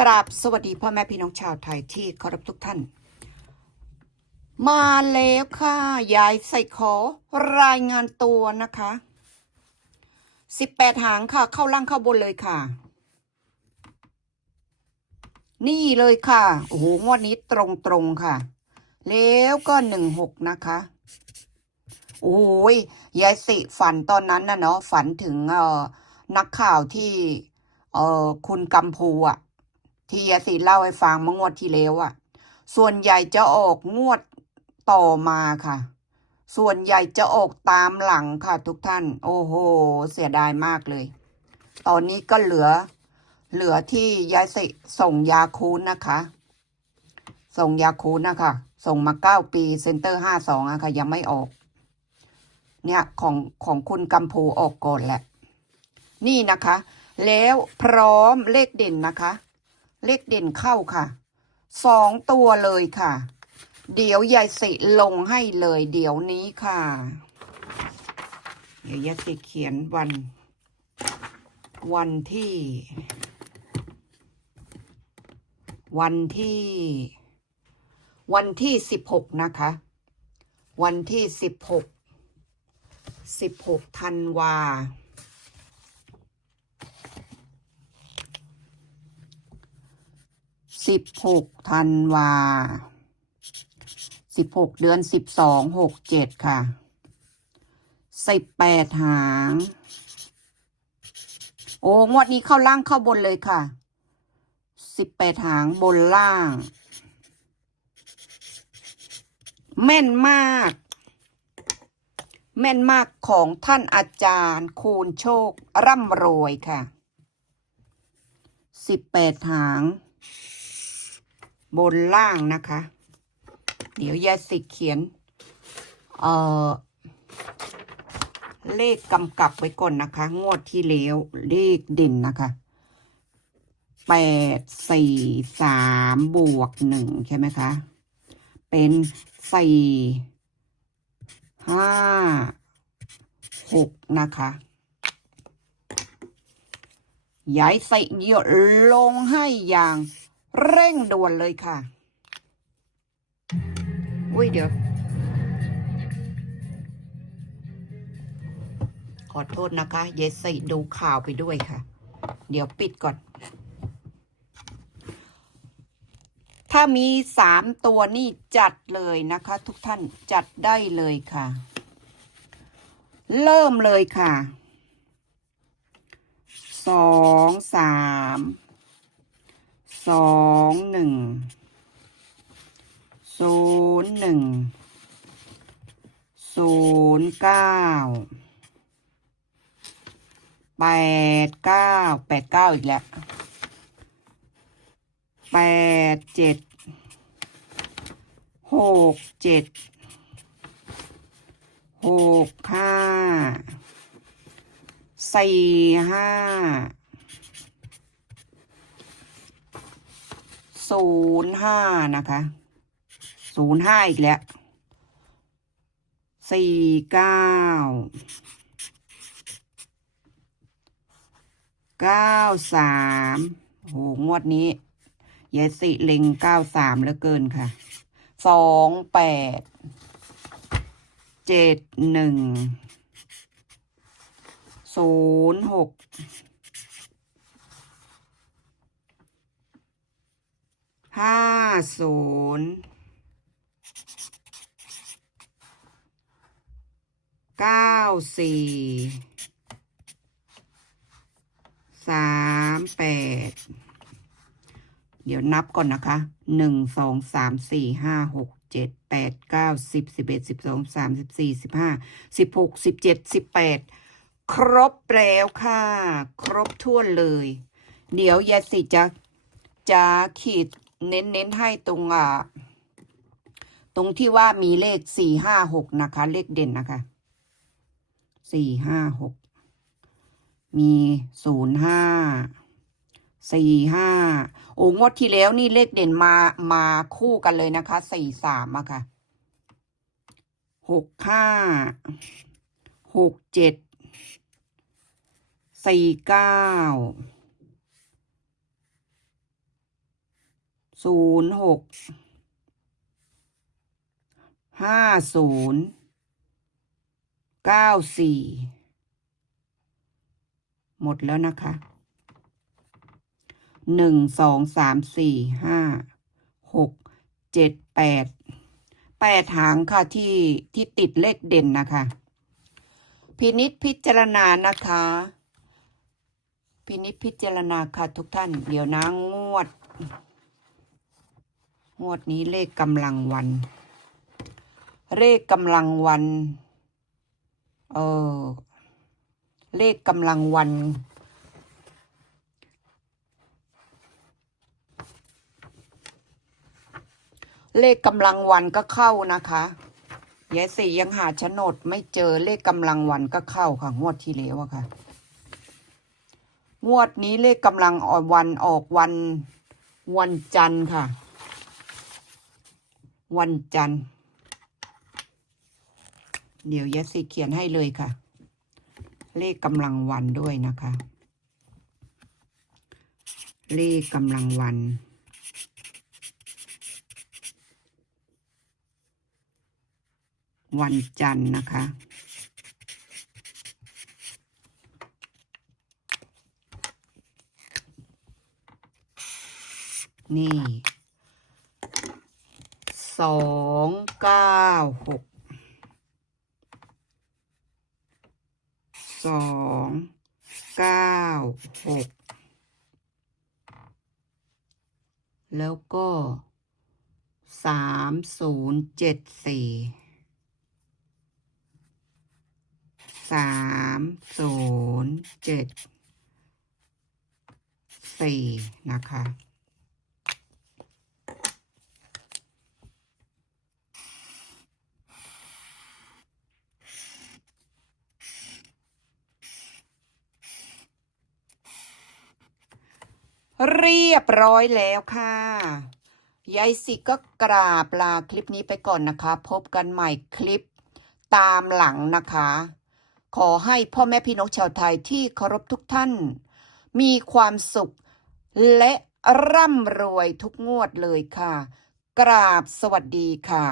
กราบสวัสดีพ่อแม่พี่น้องชาวไทยที่เคารพทุกท่าน มาแล้วค่ะ ยายใส่ขอรายงานตัวนะคะสิบแปดหางค่ะ เข้าล่างเข้าบนเลยค่ะ นี่เลยค่ะ โอ้โหงวดนี้ตรงตรงค่ะ แล้วก็หนึ่งหกนะคะโอ้ยยายสิฝันตอนนั้นนะเนาะฝันถึงเอ่อนักข่าวที่เอ่อคุณกัมพูอะ ที่ยาสิเล่าให้ฟังเมื่องวดที่แล้วอะ ส่วนใหญ่จะออกงวดต่อมาค่ะ ส่วนใหญ่จะออกตามหลังค่ะ ทุกท่าน โอ้โห เสียดายมากเลย ตอนนี้ก็เหลือ เหลือที่ยายสิส่งยาคูนนะคะ ส่งยาคูนนะคะ ส่งมาเก้าปีเซ็นเตอร์ห้าสองอะค่ะ ยังไม่ออก เนี่ยของของคุณกัมพูออกก่อนแหละ นี่นะคะ แล้วพร้อมเลขเด่นนะคะ เลขเด่นเข้าค่ะ สองตัวเลยค่ะ เดี๋ยวยายสิลงให้เลยเดี๋ยวนี้ค่ะ เดี๋ยวยายสิเขียนวัน วันที่ วันที่ วันที่สิบหกนะคะ วันที่สิบหกสิบหกธันวา สิบหกธันวาสิบหกเดือนสิบสองหกเจ็ดค่ะสิบแปดหาง โอ้งวดนี้เข้าล่างเข้าบนเลยค่ะสิบแปดหางบนล่าง แม่นมาก แม่นมากของท่านอาจารย์ คูณโชคร่ำรวยค่ะสิบแปดหาง บนล่างนะคะ เดี๋ยวยายสิเขียน เอ่อ เลขกำกับไว้ก่อนนะคะ งวดที่แล้วเลขเด่นนะคะแปดสี่สามบวกหนึ่งใช่ไหมคะ เป็นสี่ห้าหกนะคะย้ายใส่เยอะลงให้อย่าง เร่งด่วนเลยค่ะ อุ้ยเดี๋ยว ขอโทษนะคะ เยสสิดูข่าวไปด้วยค่ะ เดี๋ยวปิดก่อน ถ้ามีสามตัวนี่จัดเลยนะคะ ทุกท่านจัดได้เลยค่ะ เริ่มเลยค่ะสองสาม สองหนึ่งศูนย์หนึ่งศูนย์เก้าแปดเก้าแปดเก้าอีกแล้วแปดเจ็ดหกเจ็ดหกห้าสี่ห้า ศูนย์ห้านะคะศูนย์ห้าอีกแล้วสี่เก้าเก้าสามโหงวดนี้ยายสิเล็งเก้าสามแล้วเกินค่ะสองแปดเจ็ดหนึ่งศูนย์หก ห้าศูนย์เก้าสี่สามแปดเดี๋ยวนับก่อนนะคะหนึ่งสองสามสี่ห้าหกเจ็ดแปดเก้าสิบสิบเอ็ดสิบสองสามสิบสี่สิบห้าสิบหกสิบเจ็ดสิบแปดครบแล้วค่ะ ครบถ้วเลย เดี๋ยวยาสิจะจะขีด เน้นเน้นให้ตรงอะตรงที่ว่ามีเลขสี่ห้าหกนะคะ เลขเด่นนะคะสี่ห้าหกมีศูนย์ห้าสี่ห้าโอ้งวดที่แล้วนี่เลขเด่นมามาคู่กันเลยนะคะสี่สามอะค่ะหกห้าหกเจ็ดสี่เก้า ศูนย์หกห้าศูนย์เก้าสี่หมดแล้วนะคะหนึ่งสองสามสี่ห้าหกเจ็ดแปดแปดหางค่ะที่ที่ติดเลขเด่นนะคะ พินิษพิจารณานะคะ พินิษพิจารณาค่ะทุกท่าน เดี๋ยวนะงวด งวดนี้เลขกำลังวัน เลขกำลังวัน เออ เลขกำลังวัน เลขกำลังวันก็เข้านะคะยายสี่ยังหาโฉนดไม่เจอเลขกำลังวันก็เข้าค่ะงวดที่แล้วอะค่ะ งวดนี้เลขกำลังออกวันออกวันวันจันทร์ค่ะ วันจันทร์ เดี๋ยวยายสี่เขียนให้เลยค่ะ เลขกำลังวันด้วยนะคะ เลขกำลังวันวันจันทร์นะคะ นี่ สองเก้าหกสองเก้าหกแล้วก็สามศูนย์เจ็ดสี่สามศูนย์เจ็ดสี่นะคะ เรียบร้อยแล้วค่ะยายสิก็กราบลาคลิปนี้ไปก่อนนะคะ พบกันใหม่คลิปตามหลังนะคะ ขอให้พ่อแม่พี่น้องชาวไทยที่เคารพทุกท่าน มีความสุขและร่ำรวยทุกงวดเลยค่ะ กราบสวัสดีค่ะ